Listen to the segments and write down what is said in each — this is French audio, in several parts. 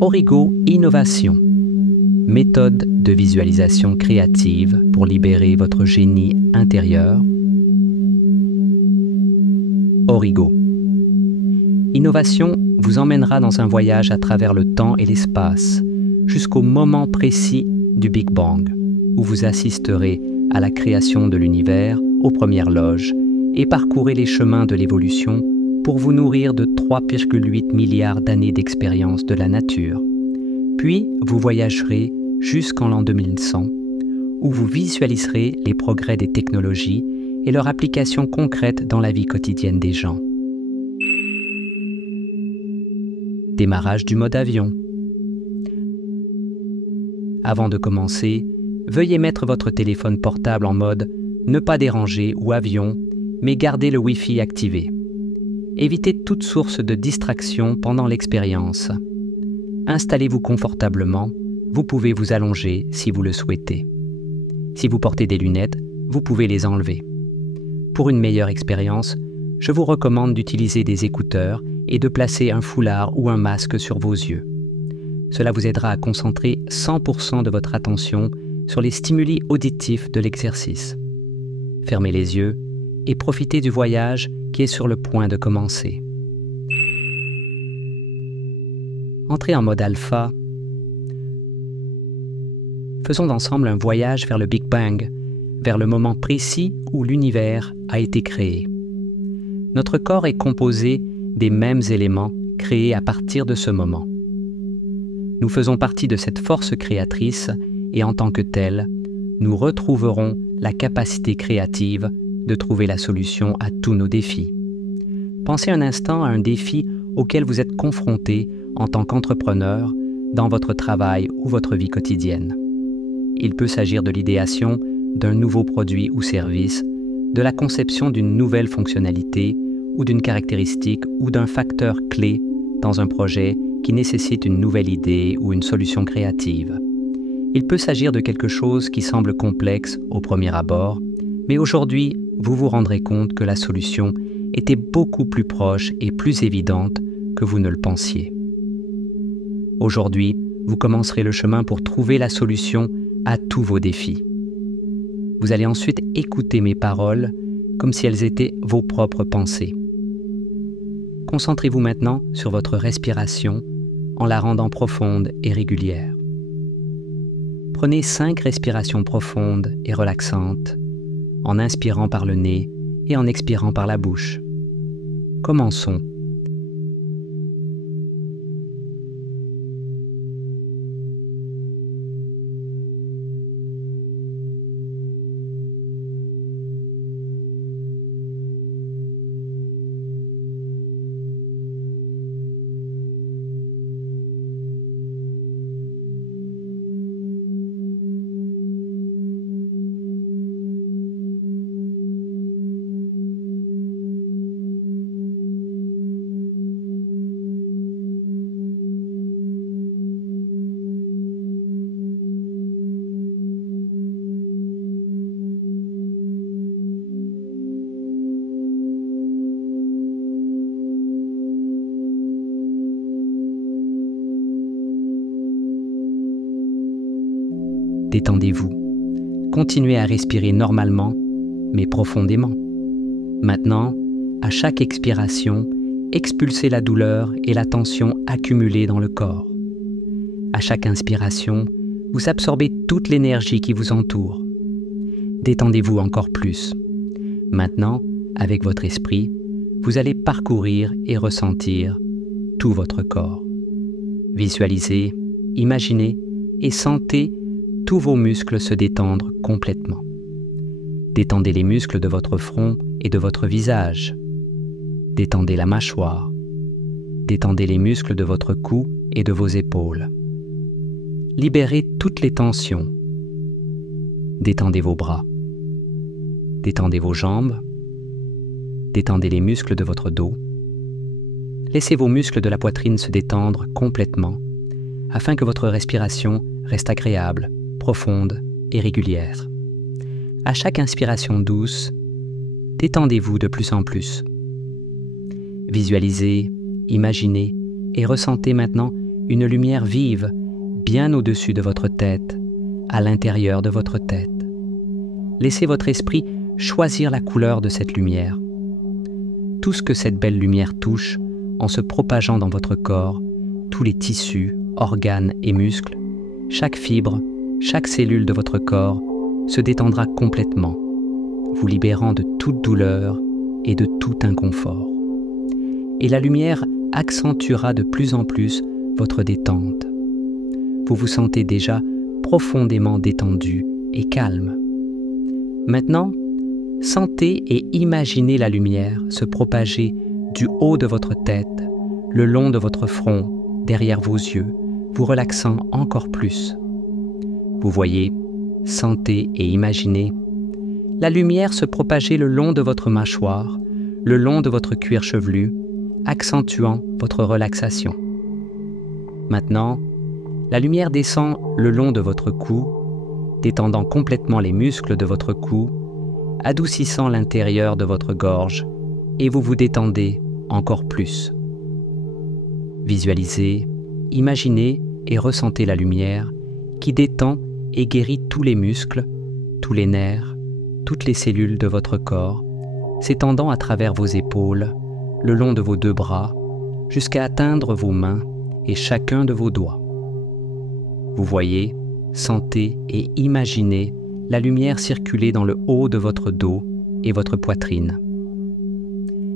Origo Innovation, méthode de visualisation créative pour libérer votre génie intérieur. Origo. Innovation vous emmènera dans un voyage à travers le temps et l'espace, jusqu'au moment précis du Big Bang, où vous assisterez à la création de l'univers aux premières loges et parcourez les chemins de l'évolution pour vous nourrir de 3,8 milliards d'années d'expérience de la nature. Puis, vous voyagerez jusqu'en l'an 2100, où vous visualiserez les progrès des technologies et leur application concrète dans la vie quotidienne des gens. Démarrage du mode avion. Avant de commencer, veuillez mettre votre téléphone portable en mode « Ne pas déranger » ou « Avion », mais gardez le Wi-Fi activé. Évitez toute source de distraction pendant l'expérience. Installez-vous confortablement, vous pouvez vous allonger si vous le souhaitez. Si vous portez des lunettes, vous pouvez les enlever. Pour une meilleure expérience, je vous recommande d'utiliser des écouteurs et de placer un foulard ou un masque sur vos yeux. Cela vous aidera à concentrer 100% de votre attention sur les stimuli auditifs de l'exercice. Fermez les yeux et profitez du voyage qui est sur le point de commencer. Entrez en mode alpha. Faisons ensemble un voyage vers le Big Bang, vers le moment précis où l'univers a été créé. Notre corps est composé des mêmes éléments créés à partir de ce moment. Nous faisons partie de cette force créatrice et en tant que telle, nous retrouverons la capacité créative de trouver la solution à tous nos défis. Pensez un instant à un défi auquel vous êtes confronté en tant qu'entrepreneur dans votre travail ou votre vie quotidienne. Il peut s'agir de l'idéation d'un nouveau produit ou service, de la conception d'une nouvelle fonctionnalité ou d'une caractéristique ou d'un facteur clé dans un projet qui nécessite une nouvelle idée ou une solution créative. Il peut s'agir de quelque chose qui semble complexe au premier abord, mais aujourd'hui, vous vous rendrez compte que la solution était beaucoup plus proche et plus évidente que vous ne le pensiez. Aujourd'hui, vous commencerez le chemin pour trouver la solution à tous vos défis. Vous allez ensuite écouter mes paroles comme si elles étaient vos propres pensées. Concentrez-vous maintenant sur votre respiration en la rendant profonde et régulière. Prenez 5 respirations profondes et relaxantes, en inspirant par le nez et en expirant par la bouche. Commençons. Détendez-vous. Continuez à respirer normalement, mais profondément. Maintenant, à chaque expiration, expulsez la douleur et la tension accumulée dans le corps. À chaque inspiration, vous absorbez toute l'énergie qui vous entoure. Détendez-vous encore plus. Maintenant, avec votre esprit, vous allez parcourir et ressentir tout votre corps. Visualisez, imaginez et sentez tous vos muscles se détendre complètement. Détendez les muscles de votre front et de votre visage. Détendez la mâchoire. Détendez les muscles de votre cou et de vos épaules. Libérez toutes les tensions. Détendez vos bras. Détendez vos jambes. Détendez les muscles de votre dos. Laissez vos muscles de la poitrine se détendre complètement afin que votre respiration reste agréable, profonde et régulière. À chaque inspiration douce, détendez-vous de plus en plus. Visualisez, imaginez et ressentez maintenant une lumière vive, bien au-dessus de votre tête, à l'intérieur de votre tête. Laissez votre esprit choisir la couleur de cette lumière. Tout ce que cette belle lumière touche, en se propageant dans votre corps, tous les tissus, organes et muscles, chaque fibre, chaque cellule de votre corps se détendra complètement, vous libérant de toute douleur et de tout inconfort. Et la lumière accentuera de plus en plus votre détente. Vous vous sentez déjà profondément détendu et calme. Maintenant, sentez et imaginez la lumière se propager du haut de votre tête, le long de votre front, derrière vos yeux, vous relaxant encore plus. Vous voyez, sentez et imaginez la lumière se propager le long de votre mâchoire, le long de votre cuir chevelu, accentuant votre relaxation. Maintenant, la lumière descend le long de votre cou, détendant complètement les muscles de votre cou, adoucissant l'intérieur de votre gorge, et vous vous détendez encore plus. Visualisez, imaginez et ressentez la lumière qui détend et guérit tous les muscles, tous les nerfs, toutes les cellules de votre corps, s'étendant à travers vos épaules, le long de vos 2 bras, jusqu'à atteindre vos mains et chacun de vos doigts. Vous voyez, sentez et imaginez la lumière circuler dans le haut de votre dos et votre poitrine.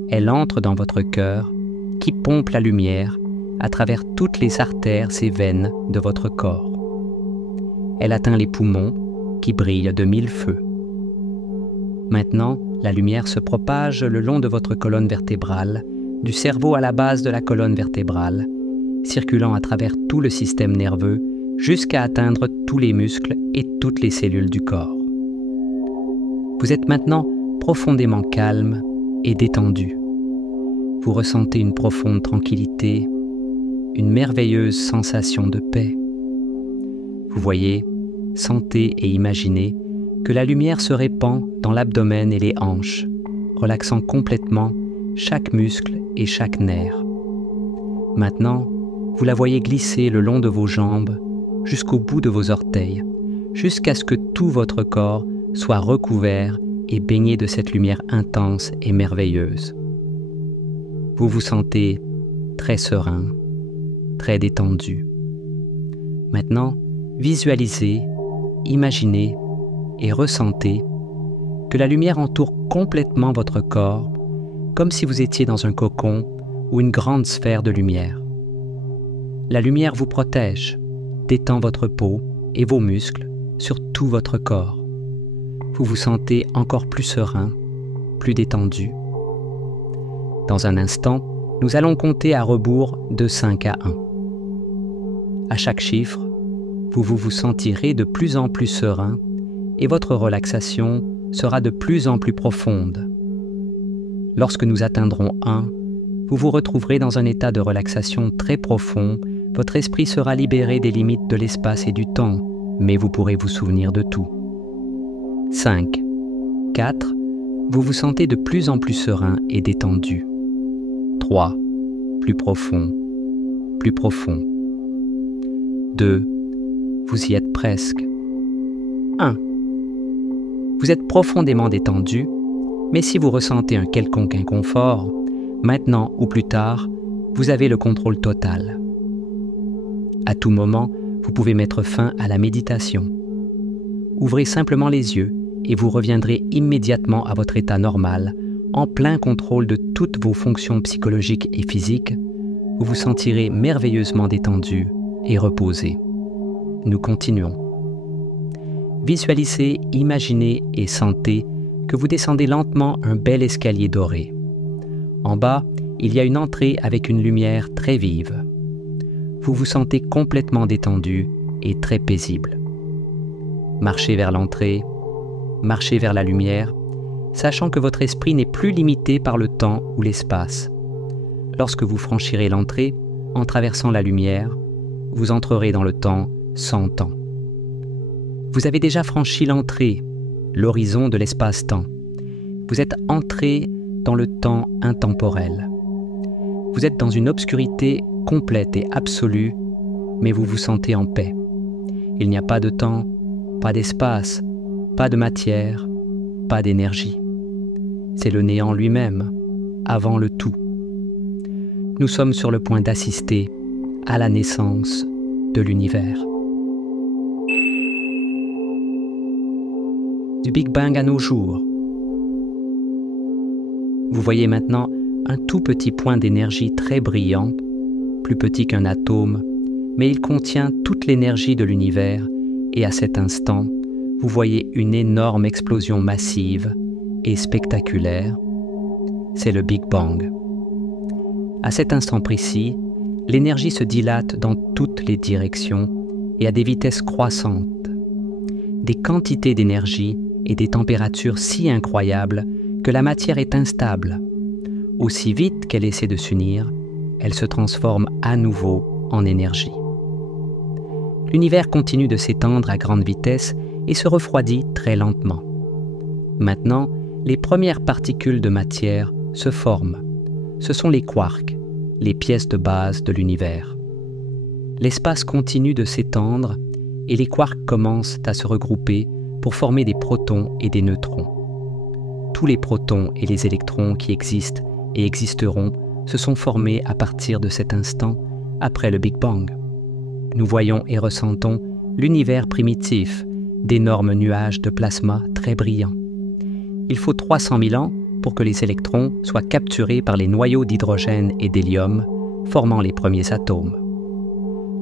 Elle entre dans votre cœur, qui pompe la lumière à travers toutes les artères et veines de votre corps. Elle atteint les poumons, qui brillent de 1000 feux. Maintenant, la lumière se propage le long de votre colonne vertébrale, du cerveau à la base de la colonne vertébrale, circulant à travers tout le système nerveux jusqu'à atteindre tous les muscles et toutes les cellules du corps. Vous êtes maintenant profondément calme et détendu. Vous ressentez une profonde tranquillité, une merveilleuse sensation de paix. Vous voyez, sentez et imaginez que la lumière se répand dans l'abdomen et les hanches, relaxant complètement chaque muscle et chaque nerf. Maintenant, vous la voyez glisser le long de vos jambes, jusqu'au bout de vos orteils, jusqu'à ce que tout votre corps soit recouvert et baigné de cette lumière intense et merveilleuse. Vous vous sentez très serein, très détendu. Maintenant, visualisez, imaginez et ressentez que la lumière entoure complètement votre corps, comme si vous étiez dans un cocon ou une grande sphère de lumière. La lumière vous protège, détend votre peau et vos muscles sur tout votre corps. Vous vous sentez encore plus serein, plus détendu. Dans un instant, nous allons compter à rebours de 5 à 1. À chaque chiffre, vous vous sentirez de plus en plus serein et votre relaxation sera de plus en plus profonde. Lorsque nous atteindrons 1, vous vous retrouverez dans un état de relaxation très profond. Votre esprit sera libéré des limites de l'espace et du temps, mais vous pourrez vous souvenir de tout. 5. 4. Vous vous sentez de plus en plus serein et détendu. 3. Plus profond. Plus profond. 2. Vous y êtes presque. 1. Vous êtes profondément détendu, mais si vous ressentez un quelconque inconfort, maintenant ou plus tard, vous avez le contrôle total. À tout moment, vous pouvez mettre fin à la méditation. Ouvrez simplement les yeux et vous reviendrez immédiatement à votre état normal, en plein contrôle de toutes vos fonctions psychologiques et physiques. Vous vous sentirez merveilleusement détendu et reposé. Nous continuons. Visualisez, imaginez et sentez que vous descendez lentement un bel escalier doré. En bas, il y a une entrée avec une lumière très vive. Vous vous sentez complètement détendu et très paisible. Marchez vers l'entrée, marchez vers la lumière, sachant que votre esprit n'est plus limité par le temps ou l'espace. Lorsque vous franchirez l'entrée, en traversant la lumière, vous entrerez dans le temps sans temps. Vous avez déjà franchi l'entrée, l'horizon de l'espace-temps. Vous êtes entré dans le temps intemporel. Vous êtes dans une obscurité complète et absolue mais vous vous sentez en paix. Il n'y a pas de temps, pas d'espace, pas de matière, pas d'énergie. C'est le néant lui-même, avant le tout. Nous sommes sur le point d'assister à la naissance de l'univers. Du Big Bang à nos jours. Vous voyez maintenant un tout petit point d'énergie très brillant, plus petit qu'un atome, mais il contient toute l'énergie de l'univers et à cet instant, vous voyez une énorme explosion massive et spectaculaire. C'est le Big Bang. À cet instant précis, l'énergie se dilate dans toutes les directions et à des vitesses croissantes. Des quantités d'énergie et des températures si incroyables que la matière est instable. Aussi vite qu'elle essaie de s'unir, elle se transforme à nouveau en énergie. L'univers continue de s'étendre à grande vitesse et se refroidit très lentement. Maintenant, les premières particules de matière se forment. Ce sont les quarks, les pièces de base de l'univers. L'espace continue de s'étendre et les quarks commencent à se regrouper pour former des protons et des neutrons. Tous les protons et les électrons qui existent et existeront se sont formés à partir de cet instant après le Big Bang. Nous voyons et ressentons l'univers primitif, d'énormes nuages de plasma très brillants. Il faut 300 000 ans pour que les électrons soient capturés par les noyaux d'hydrogène et d'hélium, formant les premiers atomes.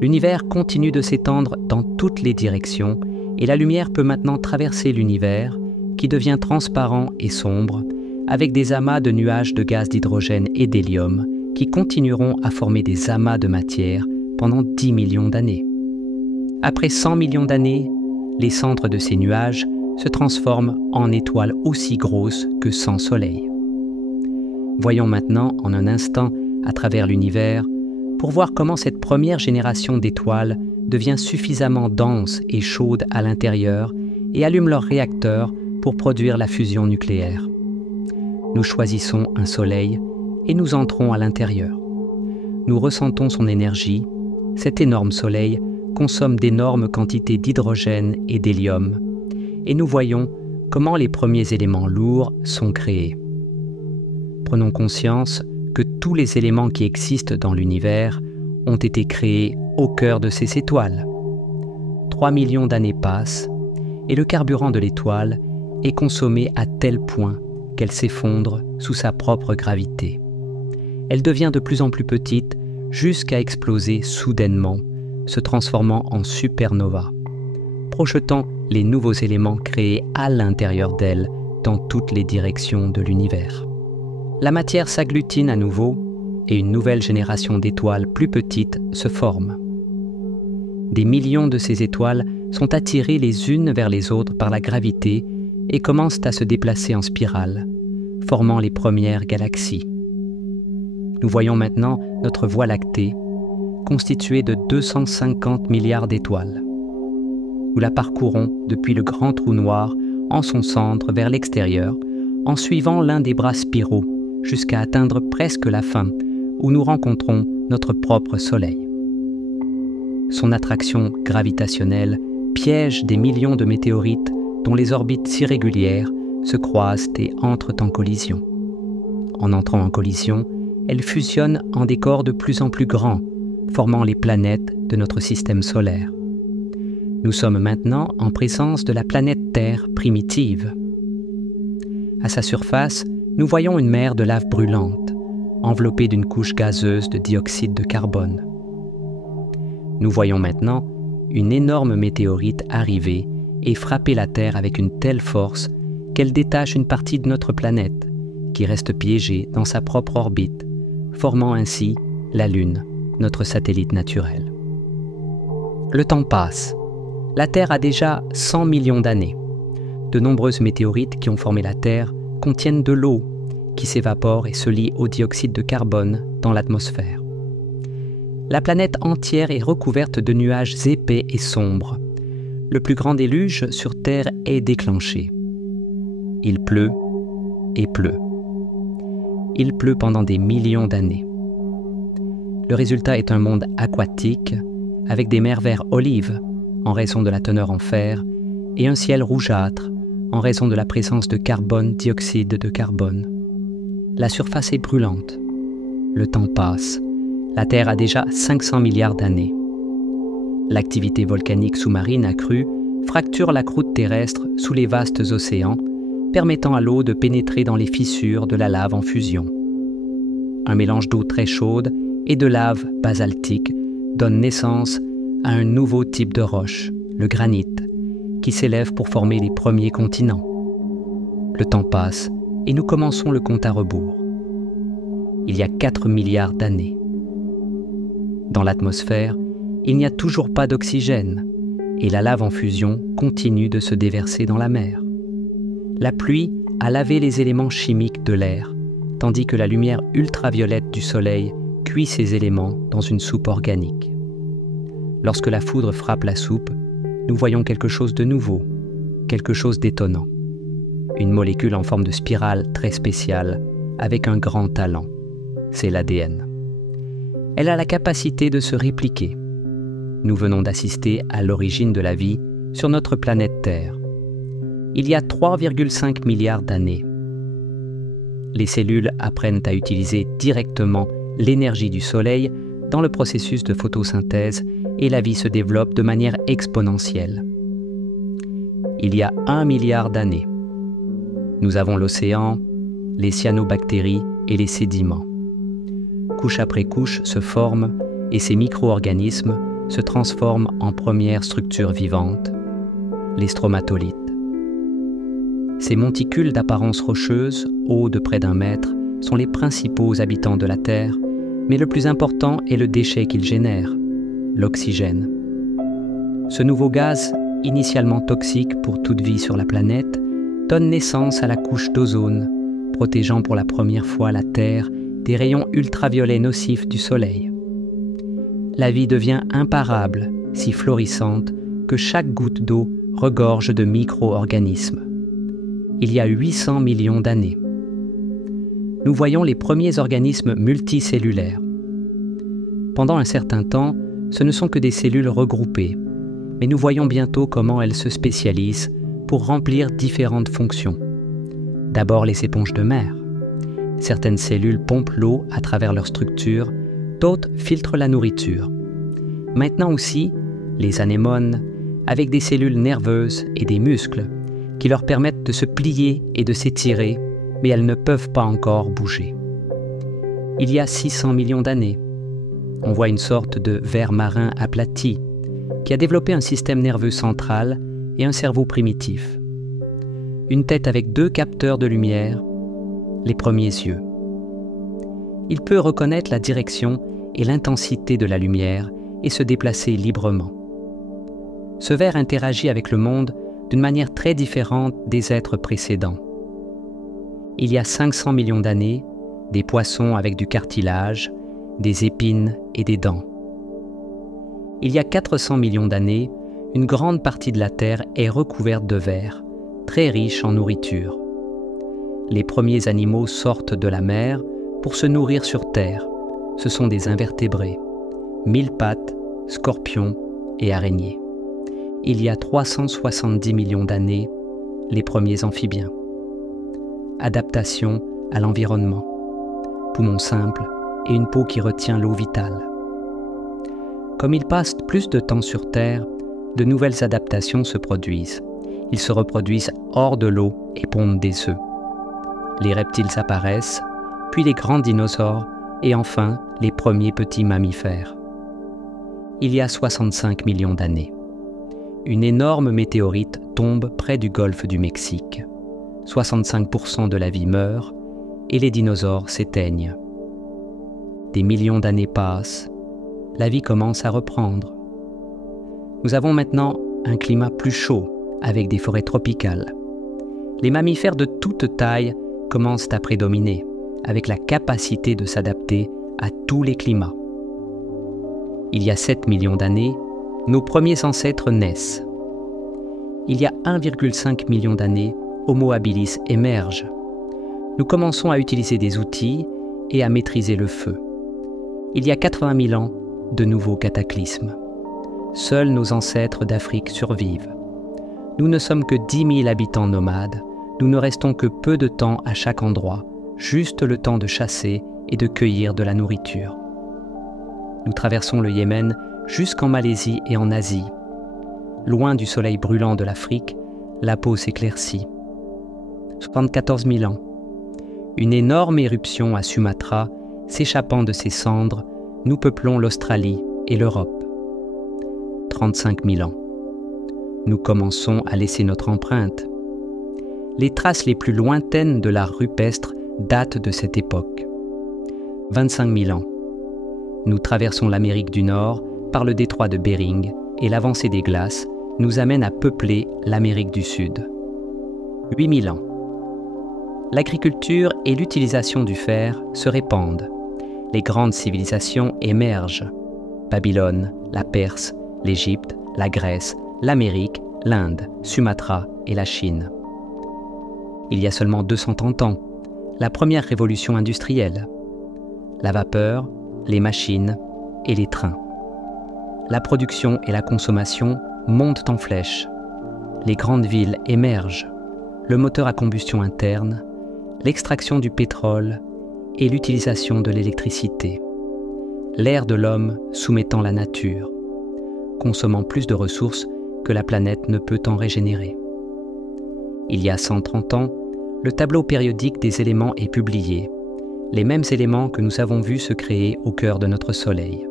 L'univers continue de s'étendre dans toutes les directions et la lumière peut maintenant traverser l'univers, qui devient transparent et sombre, avec des amas de nuages de gaz d'hydrogène et d'hélium qui continueront à former des amas de matière pendant 10 millions d'années. Après 100 millions d'années, les centres de ces nuages se transforment en étoiles aussi grosses que 100 soleils. Voyons maintenant en un instant à travers l'univers pour voir comment cette première génération d'étoiles devient suffisamment dense et chaude à l'intérieur et allume leurs réacteurs pour produire la fusion nucléaire. Nous choisissons un soleil et nous entrons à l'intérieur. Nous ressentons son énergie. Cet énorme soleil consomme d'énormes quantités d'hydrogène et d'hélium, et nous voyons comment les premiers éléments lourds sont créés. Prenons conscience que tous les éléments qui existent dans l'univers ont été créés au cœur de ces étoiles. 3 millions d'années passent, et le carburant de l'étoile est consommé à tel point qu'elle s'effondre sous sa propre gravité. Elle devient de plus en plus petite jusqu'à exploser soudainement, se transformant en supernova, projetant les nouveaux éléments créés à l'intérieur d'elle dans toutes les directions de l'univers. La matière s'agglutine à nouveau et une nouvelle génération d'étoiles plus petites se forme. Des millions de ces étoiles sont attirées les unes vers les autres par la gravité et commencent à se déplacer en spirale, formant les premières galaxies. Nous voyons maintenant notre Voie lactée, constituée de 250 milliards d'étoiles. Nous la parcourons depuis le grand trou noir en son centre vers l'extérieur, en suivant l'un des bras spiraux, jusqu'à atteindre presque la fin, où nous rencontrons notre propre Soleil. Son attraction gravitationnelle piège des millions de météorites dont les orbites irrégulières se croisent et entrent en collision. En entrant en collision, elles fusionnent en des corps de plus en plus grands, formant les planètes de notre système solaire. Nous sommes maintenant en présence de la planète Terre primitive. À sa surface, nous voyons une mer de lave brûlante, enveloppée d'une couche gazeuse de dioxyde de carbone. Nous voyons maintenant une énorme météorite arriver et frapper la Terre avec une telle force qu'elle détache une partie de notre planète, qui reste piégée dans sa propre orbite, formant ainsi la Lune, notre satellite naturel. Le temps passe. La Terre a déjà 100 millions d'années. De nombreuses météorites qui ont formé la Terre contiennent de l'eau qui s'évapore et se lie au dioxyde de carbone dans l'atmosphère. La planète entière est recouverte de nuages épais et sombres. Le plus grand déluge sur Terre est déclenché. Il pleut et pleut. Il pleut pendant des millions d'années. Le résultat est un monde aquatique avec des mers vert olive en raison de la teneur en fer et un ciel rougeâtre en raison de la présence de carbone, dioxyde de carbone. La surface est brûlante. Le temps passe. La Terre a déjà 500 milliards d'années. L'activité volcanique sous-marine accrue fracture la croûte terrestre sous les vastes océans, permettant à l'eau de pénétrer dans les fissures de la lave en fusion. Un mélange d'eau très chaude et de lave basaltique donne naissance à un nouveau type de roche, le granit, qui s'élève pour former les premiers continents. Le temps passe et nous commençons le compte à rebours. Il y a 4 milliards d'années. Dans l'atmosphère, il n'y a toujours pas d'oxygène et la lave en fusion continue de se déverser dans la mer. La pluie a lavé les éléments chimiques de l'air, tandis que la lumière ultraviolette du soleil cuit ces éléments dans une soupe organique. Lorsque la foudre frappe la soupe, nous voyons quelque chose de nouveau, quelque chose d'étonnant. Une molécule en forme de spirale très spéciale, avec un grand talent. C'est l'ADN. Elle a la capacité de se répliquer. Nous venons d'assister à l'origine de la vie sur notre planète Terre. Il y a 3,5 milliards d'années. Les cellules apprennent à utiliser directement l'énergie du soleil dans le processus de photosynthèse et la vie se développe de manière exponentielle. Il y a 1 milliard d'années. Nous avons l'océan, les cyanobactéries et les sédiments. Couche après couche se forment et ces micro-organismes se transforment en premières structures vivantes, les stromatolites. Ces monticules d'apparence rocheuse, hauts de près d'1 mètre, sont les principaux habitants de la Terre, mais le plus important est le déchet qu'ils génèrent, l'oxygène. Ce nouveau gaz, initialement toxique pour toute vie sur la planète, donne naissance à la couche d'ozone, protégeant pour la première fois la Terre des rayons ultraviolets nocifs du Soleil. La vie devient imparable, si florissante que chaque goutte d'eau regorge de micro-organismes. Il y a 800 millions d'années. Nous voyons les premiers organismes multicellulaires. Pendant un certain temps, ce ne sont que des cellules regroupées, mais nous voyons bientôt comment elles se spécialisent pour remplir différentes fonctions. D'abord les éponges de mer. Certaines cellules pompent l'eau à travers leur structure, d'autres filtrent la nourriture. Maintenant aussi, les anémones, avec des cellules nerveuses et des muscles, qui leur permettent de se plier et de s'étirer, mais elles ne peuvent pas encore bouger. Il y a 600 millions d'années, on voit une sorte de ver marin aplati, qui a développé un système nerveux central et un cerveau primitif. Une tête avec 2 capteurs de lumière, les premiers yeux. Il peut reconnaître la direction et l'intensité de la lumière et se déplacer librement. Ce ver interagit avec le monde d'une manière très différente des êtres précédents. Il y a 500 millions d'années, des poissons avec du cartilage, des épines et des dents. Il y a 400 millions d'années, une grande partie de la Terre est recouverte de verre, très riche en nourriture. Les premiers animaux sortent de la mer pour se nourrir sur Terre. Ce sont des invertébrés, 1000 pattes, scorpions et araignées. Il y a 370 millions d'années, les premiers amphibiens. Adaptation à l'environnement, poumons simples et une peau qui retient l'eau vitale. Comme ils passent plus de temps sur Terre, de nouvelles adaptations se produisent. Ils se reproduisent hors de l'eau et pondent des œufs. Les reptiles apparaissent, puis les grands dinosaures et enfin les premiers petits mammifères. Il y a 65 millions d'années. Une énorme météorite tombe près du golfe du Mexique. 65% de la vie meurt et les dinosaures s'éteignent. Des millions d'années passent, la vie commence à reprendre. Nous avons maintenant un climat plus chaud avec des forêts tropicales. Les mammifères de toute taille commencent à prédominer avec la capacité de s'adapter à tous les climats. Il y a 7 millions d'années, nos premiers ancêtres naissent. Il y a 1,5 million d'années, Homo habilis émerge. Nous commençons à utiliser des outils et à maîtriser le feu. Il y a 80 000 ans, de nouveaux cataclysmes. seuls nos ancêtres d'Afrique survivent. Nous ne sommes que 10 000 habitants nomades, nous ne restons que peu de temps à chaque endroit, juste le temps de chasser et de cueillir de la nourriture. Nous traversons le Yémen jusqu'en Malaisie et en Asie. Loin du soleil brûlant de l'Afrique, la peau s'éclaircit. 74 000 ans. Une énorme éruption à Sumatra, s'échappant de ses cendres, nous peuplons l'Australie et l'Europe. 35 000 ans. Nous commençons à laisser notre empreinte. Les traces les plus lointaines de l'art rupestre datent de cette époque. 25 000 ans. Nous traversons l'Amérique du Nord par le détroit de Bering et l'avancée des glaces nous amène à peupler l'Amérique du Sud. 8 000 ans. L'agriculture et l'utilisation du fer se répandent. Les grandes civilisations émergent. Babylone, la Perse, l'Égypte, la Grèce, l'Amérique, l'Inde, Sumatra et la Chine. Il y a seulement 230 ans, la première révolution industrielle. La vapeur, les machines et les trains. La production et la consommation montent en flèche. Les grandes villes émergent. Le moteur à combustion interne, l'extraction du pétrole et l'utilisation de l'électricité. L'ère de l'homme soumettant la nature, consommant plus de ressources que la planète ne peut en régénérer. Il y a 130 ans, le tableau périodique des éléments est publié, les mêmes éléments que nous avons vus se créer au cœur de notre Soleil.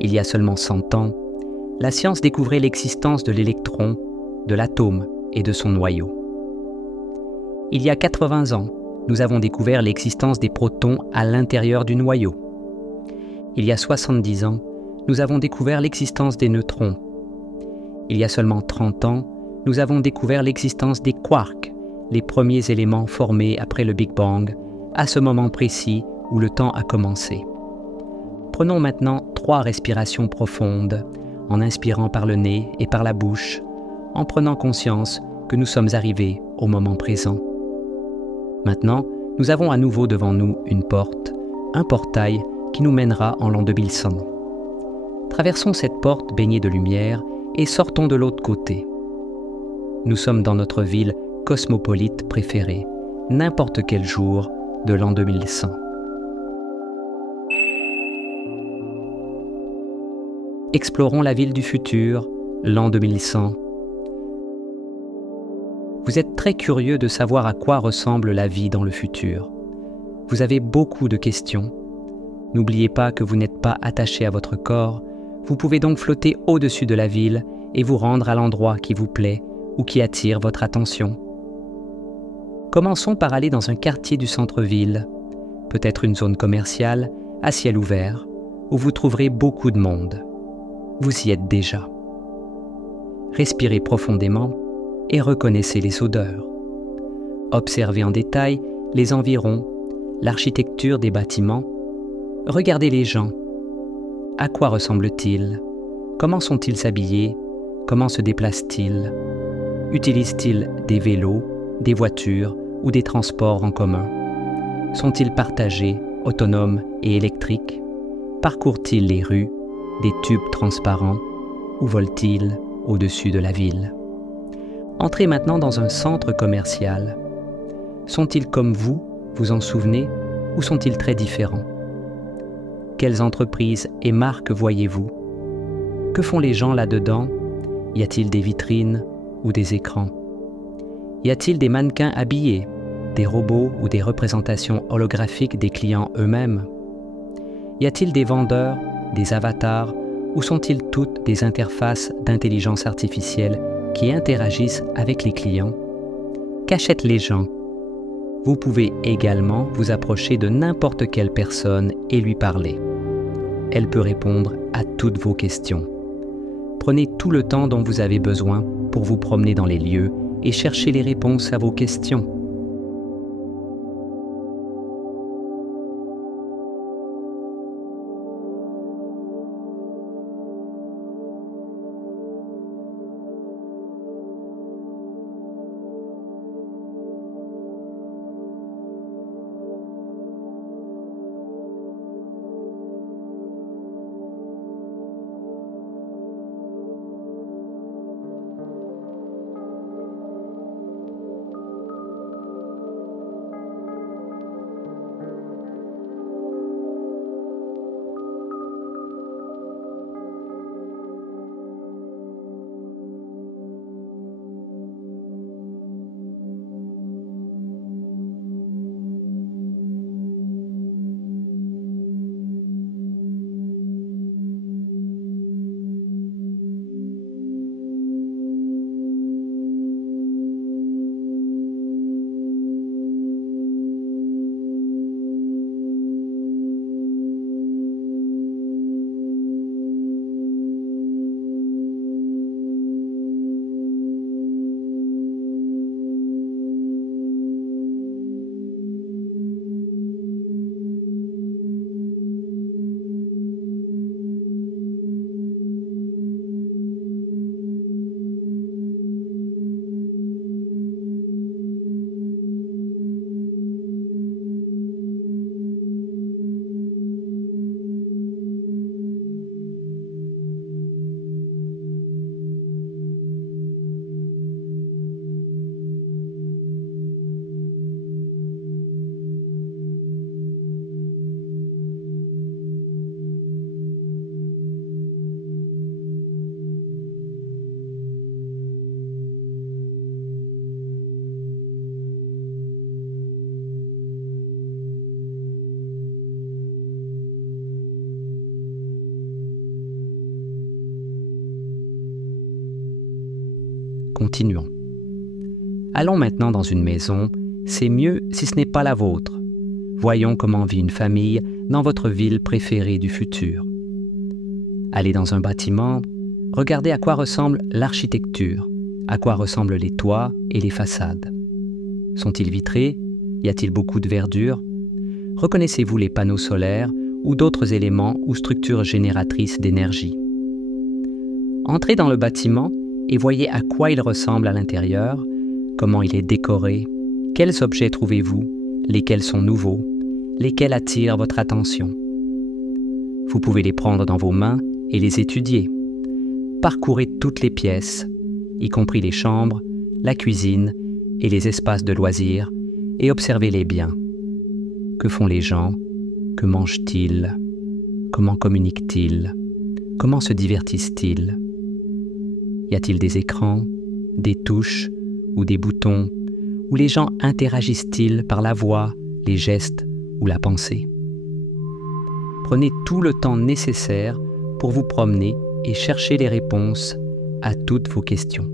Il y a seulement 100 ans, la science découvrait l'existence de l'électron, de l'atome et de son noyau. Il y a 80 ans, nous avons découvert l'existence des protons à l'intérieur du noyau. Il y a 70 ans, nous avons découvert l'existence des neutrons. Il y a seulement 30 ans, nous avons découvert l'existence des quarks, les premiers éléments formés après le Big Bang, à ce moment précis où le temps a commencé. Prenons maintenant 3 respirations profondes, en inspirant par le nez et par la bouche, en prenant conscience que nous sommes arrivés au moment présent. Maintenant, nous avons à nouveau devant nous une porte, un portail qui nous mènera en l'an 2100. Traversons cette porte baignée de lumière et sortons de l'autre côté. Nous sommes dans notre ville cosmopolite préférée, n'importe quel jour de l'an 2100. Explorons la ville du futur, l'an 2100. Vous êtes très curieux de savoir à quoi ressemble la vie dans le futur. Vous avez beaucoup de questions. N'oubliez pas que vous n'êtes pas attaché à votre corps. Vous pouvez donc flotter au-dessus de la ville et vous rendre à l'endroit qui vous plaît ou qui attire votre attention. Commençons par aller dans un quartier du centre-ville, peut-être une zone commerciale, à ciel ouvert, où vous trouverez beaucoup de monde. Vous y êtes déjà. Respirez profondément et reconnaissez les odeurs. Observez en détail les environs, l'architecture des bâtiments. Regardez les gens. À quoi ressemblent-ils? Comment sont-ils habillés? Comment se déplacent-ils? Utilisent-ils des vélos, des voitures ou des transports en commun? Sont-ils partagés, autonomes et électriques? Parcourent-ils les rues, des tubes transparents, ou volent-ils au-dessus de la ville? Entrez maintenant dans un centre commercial. Sont-ils comme vous, vous en souvenez, ou sont-ils très différents? Quelles entreprises et marques voyez-vous? Que font les gens là-dedans? Y a-t-il des vitrines ou des écrans? Y a-t-il des mannequins habillés, des robots ou des représentations holographiques des clients eux-mêmes? Y a-t-il des vendeurs, des avatars, ou sont-ils toutes des interfaces d'intelligence artificielle qui interagissent avec les clients? Qu'achètent les gens? Vous pouvez également vous approcher de n'importe quelle personne et lui parler. Elle peut répondre à toutes vos questions. Prenez tout le temps dont vous avez besoin pour vous promener dans les lieux et chercher les réponses à vos questions. Continuons. Allons maintenant dans une maison, c'est mieux si ce n'est pas la vôtre. Voyons comment vit une famille dans votre ville préférée du futur. Allez dans un bâtiment, regardez à quoi ressemble l'architecture, à quoi ressemblent les toits et les façades. Sont-ils vitrés? Y a-t-il beaucoup de verdure? Reconnaissez-vous les panneaux solaires ou d'autres éléments ou structures génératrices d'énergie? Entrez dans le bâtiment et voyez à quoi il ressemble à l'intérieur, comment il est décoré, quels objets trouvez-vous, lesquels sont nouveaux, lesquels attirent votre attention. Vous pouvez les prendre dans vos mains et les étudier. Parcourez toutes les pièces, y compris les chambres, la cuisine et les espaces de loisirs, et observez-les bien. Que font les gens? Que mangent-ils? Comment communiquent-ils? Comment se divertissent-ils? Y a-t-il des écrans, des touches ou des boutons, où les gens interagissent-ils par la voix, les gestes ou la pensée? Prenez tout le temps nécessaire pour vous promener et chercher les réponses à toutes vos questions.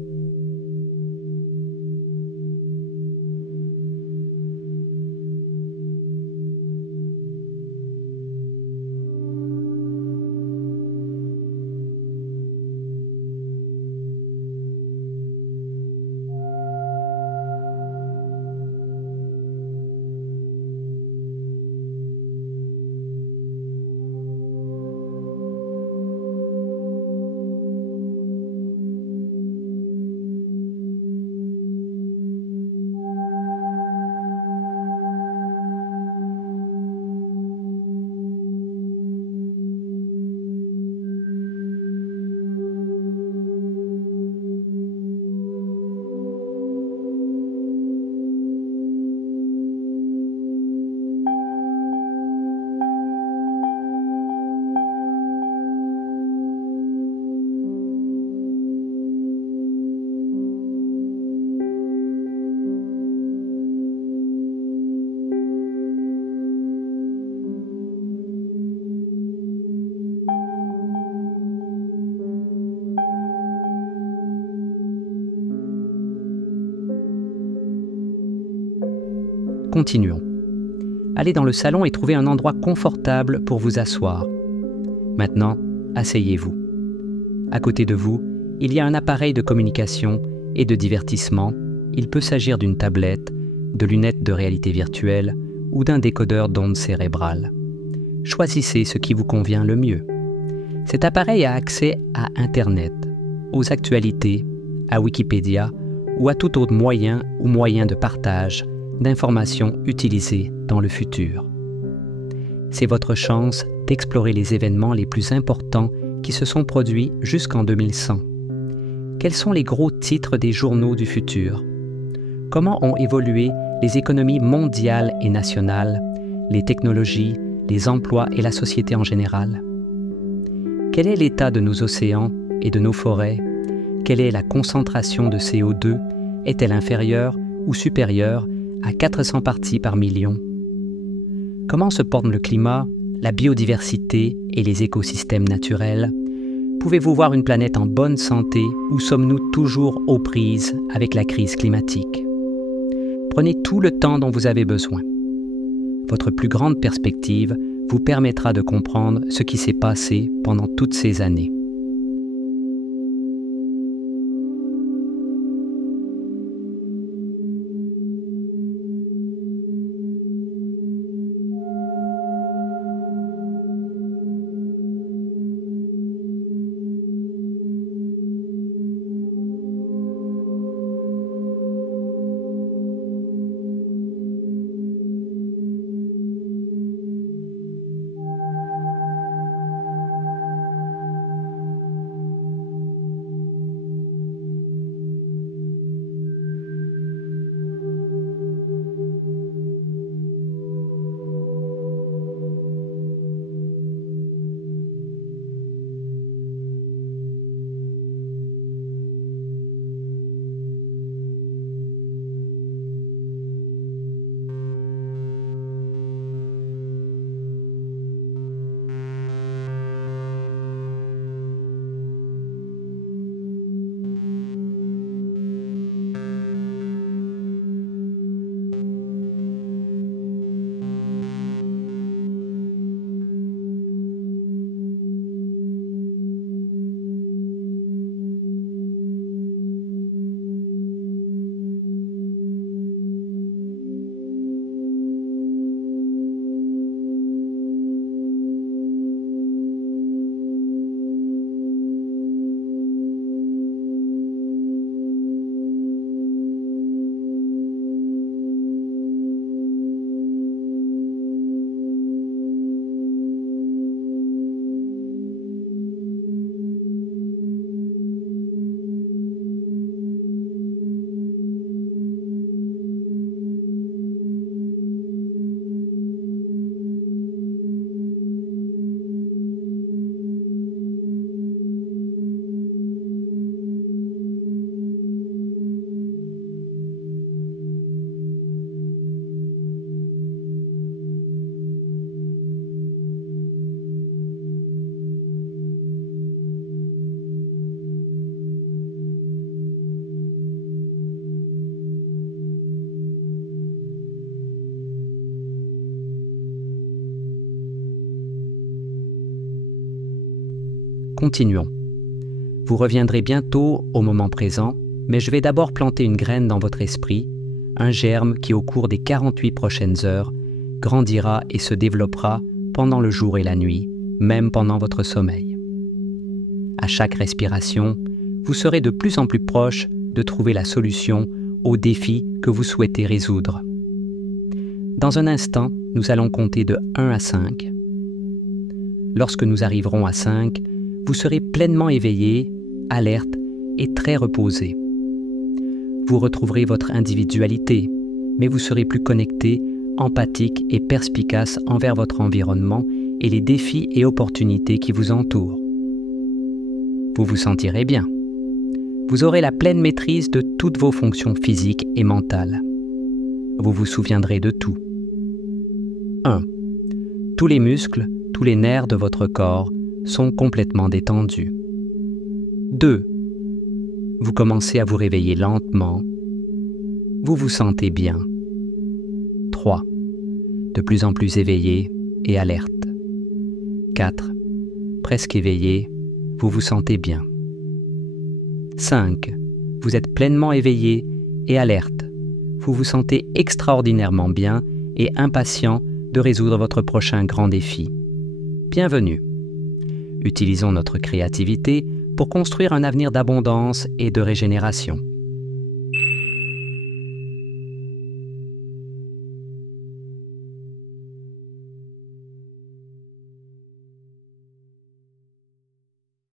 Continuons. Allez dans le salon et trouvez un endroit confortable pour vous asseoir. Maintenant, asseyez-vous. À côté de vous, il y a un appareil de communication et de divertissement. Il peut s'agir d'une tablette, de lunettes de réalité virtuelle ou d'un décodeur d'ondes cérébrales. Choisissez ce qui vous convient le mieux. Cet appareil a accès à Internet, aux actualités, à Wikipédia ou à tout autre moyen ou moyen de partage d'informations utilisées dans le futur. C'est votre chance d'explorer les événements les plus importants qui se sont produits jusqu'en 2100. Quels sont les gros titres des journaux du futur? Comment ont évolué les économies mondiales et nationales, les technologies, les emplois et la société en général? Quel est l'état de nos océans et de nos forêts? Quelle est la concentration de CO2? Est-elle inférieure ou supérieure à 400 parties par million? Comment se portent le climat, la biodiversité et les écosystèmes naturels? Pouvez-vous voir une planète en bonne santé ou sommes-nous toujours aux prises avec la crise climatique? Prenez tout le temps dont vous avez besoin. Votre plus grande perspective vous permettra de comprendre ce qui s'est passé pendant toutes ces années. continuons. Vous reviendrez bientôt au moment présent, mais je vais d'abord planter une graine dans votre esprit, un germe qui au cours des 48 prochaines heures grandira et se développera pendant le jour et la nuit, même pendant votre sommeil. À chaque respiration, vous serez de plus en plus proche de trouver la solution aux défis que vous souhaitez résoudre. Dans un instant, nous allons compter de 1 à 5. Lorsque nous arriverons à 5, vous serez pleinement éveillé, alerte et très reposé. Vous retrouverez votre individualité, mais vous serez plus connecté, empathique et perspicace envers votre environnement et les défis et opportunités qui vous entourent. Vous vous sentirez bien. Vous aurez la pleine maîtrise de toutes vos fonctions physiques et mentales. Vous vous souviendrez de tout. 1. Tous les muscles, tous les nerfs de votre corps sont complètement détendus. 2. Vous commencez à vous réveiller lentement. Vous vous sentez bien. 3. De plus en plus éveillé et alerte. 4. Presque éveillé, vous vous sentez bien. 5. Vous êtes pleinement éveillé et alerte. Vous vous sentez extraordinairement bien et impatient de résoudre votre prochain grand défi. Bienvenue. Utilisons notre créativité pour construire un avenir d'abondance et de régénération.